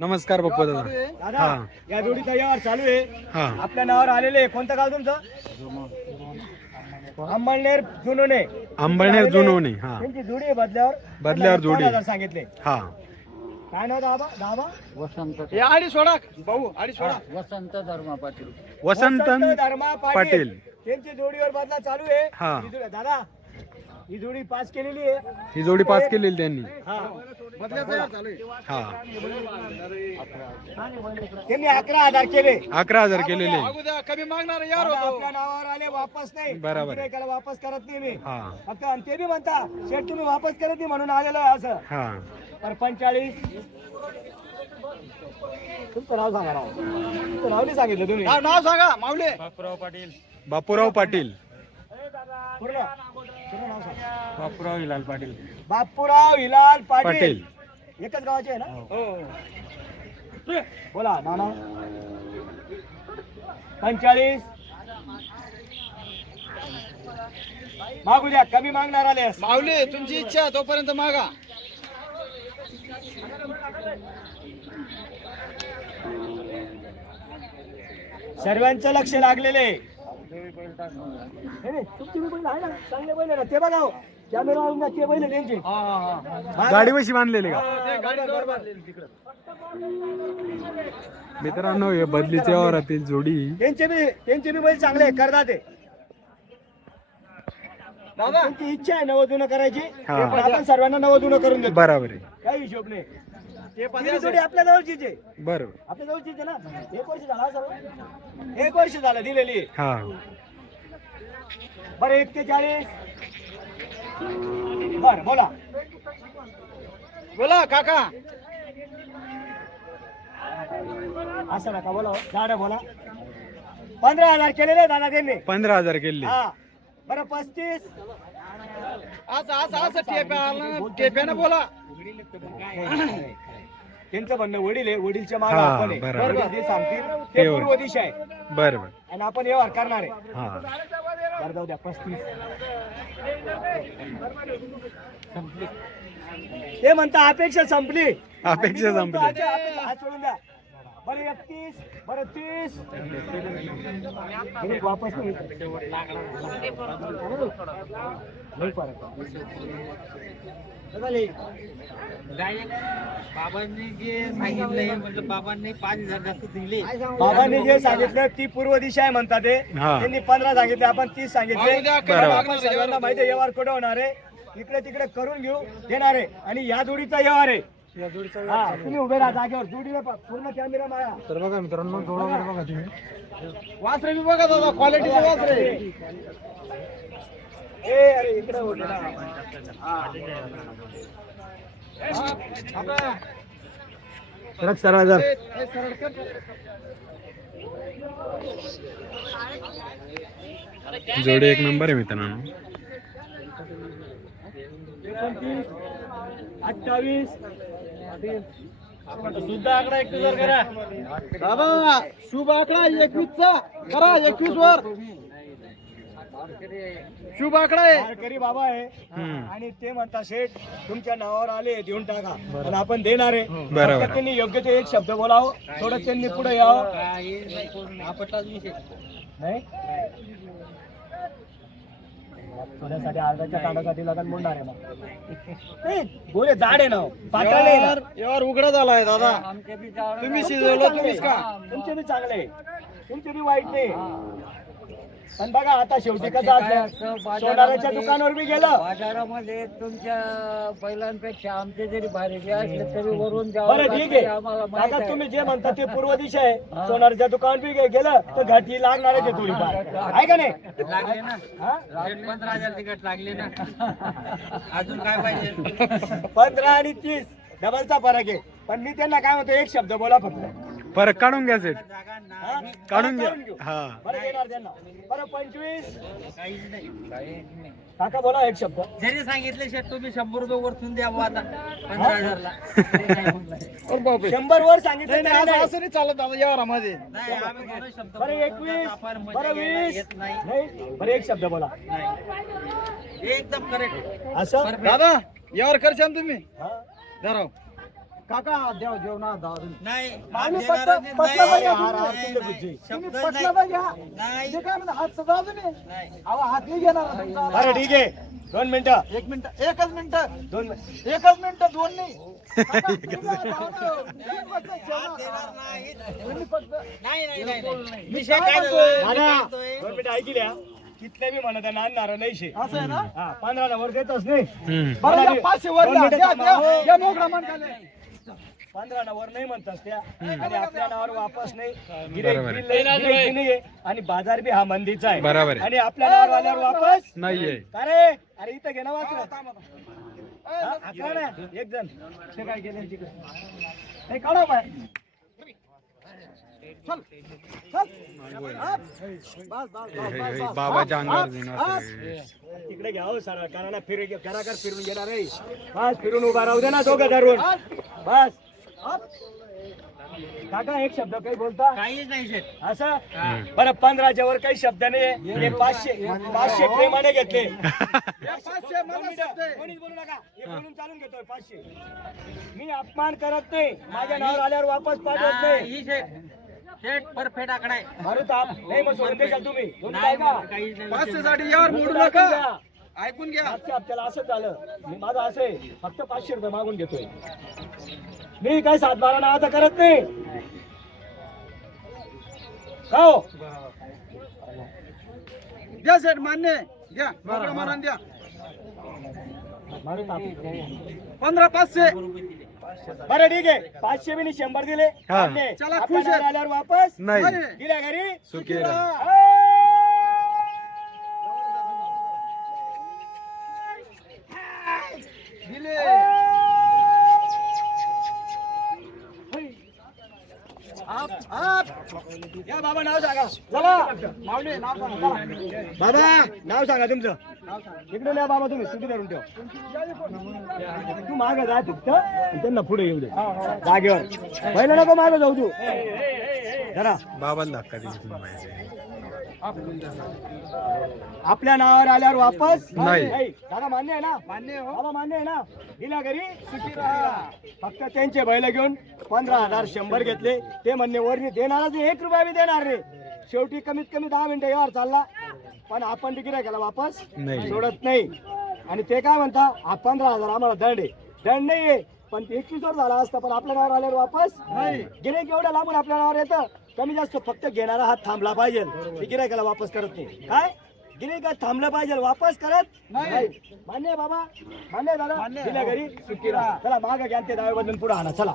नमस्कार बाप्पा दादा. दादा हा. या जोडीचा व्यवहार चालू आहे. हा. आपल्या नावावर आलेले आहे. कोणतं गाव तुमचं? अंमळनेर जुनोने अंबळनेर जुनवणे हा. त्यांची जोडी आहे बदल्यावर. बदल्यावर जोडी. सांगितले. हा. काय नाव दाबा? दाबा? वसंत. आडी सोडा. भाऊ आडी सोडा. वसंत धर्मा पाटील. वसंतन धर्मा पाटील. त्यांची जोडीवर बदला चालू आहे. हा. ही जोडी- दादा ही जोडी पास केलेली आहे. ही जोडी पास केलेली त्यांनी. हा. हा. त्यांनी अकरा हजार केले. अकरा हजार केलेले. कमी मागणार आपल्या नावावर आले वापस नाही. बरोबर. वापस करत नाही मी. हा. फक्त आणि ते बी म्हणता शेठ तुम्ही वापस करत नाही म्हणून आलेलो आहे असं. हा. तर पंचाळीस तुमचं नाव सांगा नाव तुमचं नाव नाही सांगितलं तुम्ही. नाव सांगा माऊले. बापूराव पाटील. पूर्ण नाव बापूराव हिलाल पाटील. बापूराव हिलाल पाटील. एकच गावाचे आहे ना? हो. बोला नाना. पंचाळीस मागू द्या कमी मागणार आले माऊली तुमची इच्छा तोपर्यंत मागा. सर्वांचं लक्ष लागलेले आहे. नाही, नाही, तुमची बी बैल आहे ना चांगले बैल आहे ना ते बघा हो. कॅमेरा ते बैल आहे त्यांचे हा, गाडी वशी बांधलेली का. मित्रांनो हे बदलीच्या व्यवहारातील जोडी त्यांचे बी त्यांचे बी बैल चांगले आहे, करतात ते दादा त्यांची इच्छा आहे नवजुनं करायची हा. पण आपण सर्वांना नवजुनं करून देतो बराबर आहे काही हिशोब नाही ही जोडी आपल्या जवळचीच आहे. बरोबर. आपल्या जवळचीच आहे ना? एक वर्ष झाला सर्व? एक वर्ष झालं दिलेली. हा. बरं एक ते चाळीस बर बोला. बोला काका. असं नका बोला. झाडं बोला. पंधरा हजार केलेले दादा त्यांनी. पंधरा हजार केले. हा. बरं पस्तीस. असं असं असं टेप्या टेप्यानं बोला. त्यांचं म्हणणं वडील आहे वडीलच्या मागे हा, आपण आहे. बरोबर. बरोबर जे सांगतील ते. पूर्व दिशा आहे बरोबर आणि आपण व्यवहार करणार आहे हा बरं जाऊ द्या पस्तीस ते म्हणता अपेक्षा संपली अपेक्षा संपली. सोडून द्या बरं एकतीस बरं तीस. हे वापस नाही. बाबांनी जे सांगितलंय म्हटलं बाबांनी पाच हजार जास्त दिले बाबांनी जे सांगितलं ती पूर्व दिशा आहे म्हणतात ते. त्यांनी पंधरा सांगितले आपण तीस सांगितले. आपण सर्वांना माहिती व्यवहार कुठे होणार आहे. इकडे तिकडे करून घेऊ देणार आहे. आणि या जोडीचा व्यवहार आहे. हा, तुम्ही उभे राहा जागेवर जोडीला पा- पूर्ण कॅमेरा मारा तर बघा मित्रांनो जोडा बघा. तुम्ही. वासरे बी बघा दादा क्वालिटीचे वासरे. ए अरे इकडे जोडी एक नंबर आहे मित्रांनो. अठ्ठावीस. सुद्धा आकडा एक हजार करा. दादा शुभ आकडा एकवीस चा करा एकवीस वर. शुभ आकडा आहे. बाबा आहे. आणि ते म्हणता शेठ तुमच्या नावावर आले देऊन टाका. पण आपण देणार आहे. त्यांनी योग्य ते एक शब्द बोलावं. थोडं त्यांनी पुढे यावं. नाही? थोड्यासाठी अर्ध्याच्या कांडासाठी लगन मोडणार आहे मग. गोळे जाड आहे ना. पातळ यावर उघडा झालाय दादा. तुम्ही शिजवलं. तुम्हीच का तुमचे बी चांगले तुमचे बी वाईट नाही. पण बघा आता शेवटी कसं असलं सोनाराच्या दुकानावर बी गेलं. बाजारामध्ये तुमच्या बैलांपेक्षा आमचे जरी भारी असले तरी वरून बरं ठीक आहे. आता. तुम्ही जे म्हणता ते पूर्व दिशा आहे. सोनाराच्या दुकान बी गे- गेलं तर घाटी लागणार आहे थोडीफार. आहे का नाही? लागले ना. हा? पंधरा हजार तिकट लागले ना. अजून काय पाहिजे? पंधरा आणि तीस. डबलचा फरक आहे. पण मी त्यांना काय म्हणतो एक शब्द बोला फक्त. परत काढून घ्या सेट हा? काढून घ्या. हा. बरं देणार त्यांना. बरं पंचवीस. काहीच नाही नाही काका बोला एक शब्द. जरी सांगितले शेट तुम्ही शंभर रुपये वरतून द्या बुवा आता. पंधरा हजारला. शंभर वर सांगितलं नाही, नाही, तरी असं नाही. असं नाही चालत दादा नाही आम्ही दोनच शब्द बरं. एकवीस. बरं घ्यायला वीस. येत नाही. नाही बरं एक शब्द बोला. नाही. एकदम करेक्ट असं? दादा यावर करशाल तुम्ही? हा? धराव. काका देव देव ना दादा नाही आम्ही देणार पटलं- नाही. पटलं पाहिजे हार- तुम्ही. हार तुमच्या नाही. बुद्धी. तुम्ही शब्द पटलं नाही. पाहिजे नाही. हे काय म्हणता हात सजा तुम्ही नाही. अहो हात नाही घेणार तुमचा. बरं ठीक आहे दोन मिनिटं एक मिनिट एकच मिनिट दोन मिनिट एकच मिनिट दोन नाही काका, तुम्ही आता ना. तुम्ही फक्त हार जेवणा. देणार नाही. तुम्ही फक्त नाही नाही नाही, नाही मी विषय काय काय म्हणतोय? झाला? मी दादा म्हणतोय, दोन मिनिटं ऐकल्या तिथल्या मी म्हणत आहे नाही शे असं आहे ना हा पंधरा वर देतच नाही. बरं या पाचशे वर द्या. मोकळा मन खाली. पंधरा नवर नाही म्हणतात त्या. आणि आपल्या नावावर वापस नाही. बरोबर आहे. गिराईक नाही आणि बाजार बी हा मंदीचा आहे. बरोबर आहे. आणि आपल्या नावावर आल्यावर वापस नाहीये का रे? अरे इथं घे ना वाचलं हा, अकरा ना एक जण. ते काय केलं तिकडे? काढा बाय चल चल. बस बस हा. असं. तिकडे घ्या हो सर कारण फिर घराघर फिरून येणार रे. बस फिरून उभा राहू दे ना दोघं धरून. बस. काका एक शब्द काही बोलता? काहीच नाही शेठ. असं. बरं पंधराच्या वर काही शब्द नाही हे पाचशे पाचशे प्रेमाने घेतले. पाचशे कोणीच बोलू नका. हे बोलून चालून घेतोय पाचशे. मी अपमान करत नाही. माझ्या नावावर आल्यावर वापस पाठवत नाही शेठ परफेक्ट आकडा आहे. मारू ताप नाही मग सोडून देशाल तुम्ही. तुम्ही नाही काय का? काहीच नाही पाचशे साठी यार मोडू ऐकून नका. घ्या. ऐकून घ्या. मागच्या हप्त्याला असंच झालं. मी माझं असं आहे फक्त पाचशे रुपये मागून घेतोय. मी काय सात बारा नावाचा करत नाही. का हो? द्या सेठ मान्य आहे. द्या मनाने द्या. मारू ताप. पंधरा पाचशे. बरं ठीक आहे. पाचशे बी नाही, शंभर दिले. हा. चला, खुश आल्यावर वापस नाही. दिल्या घरी सुखी राहा. दिले आप आप या बाबा नाव सांगा. चला. माऊली नाव सांगा. चला. बाबा नाव सांगा तुमचं. इकडे या बाबा तुम्ही सुटी धरून ठेव. तू माग जा आणि त्यांना पुढे येऊ दे. जागेवर. पहिला नको माग जाऊ तू. जरा बाबाला धक्का दिली तुम्ही पाहिजे आपल्या नावावर आल्यावर वापस? नाही. दादा मान्य आहे ना? मान्य हो. बाबा मान्य आहे ना? दिल्या घरी सुखी राहा फक्त त्यांचे बैल घेऊन पंधरा हजार शंभर घेतले. ते म्हणणे वरनी देणारच नाही, एक रुपया बी देणार रे. शेवटी कमीत कमी दहा मिनिटं यावर चालला. पण आपण तिकीट केला वापस? नाही. सोडत नाही. आणि ते काय म्हणता हा पंधरा हजार आम्हाला दंड आहे. दंड नाही आहे पण ते एकवीस वर झाला असता पण आपल्या नावावर आल्यावर वापस? नाही. गिराईक एवढ्या लांबून आपल्या नावावर येतं? कमी जास्त फक्त घेणारा हात थांबला पाहिजे. गिरायकाला वापस करत नाही. काय? गिरायक थांबलं पाहिजे वापस करत नाही. मान्य आहे बाबा. मान्य आहे दादा. दिल्या घरी. सुट्टी राहा. चला माग घ्या ते दहावी बदलून पुढे आणा चला.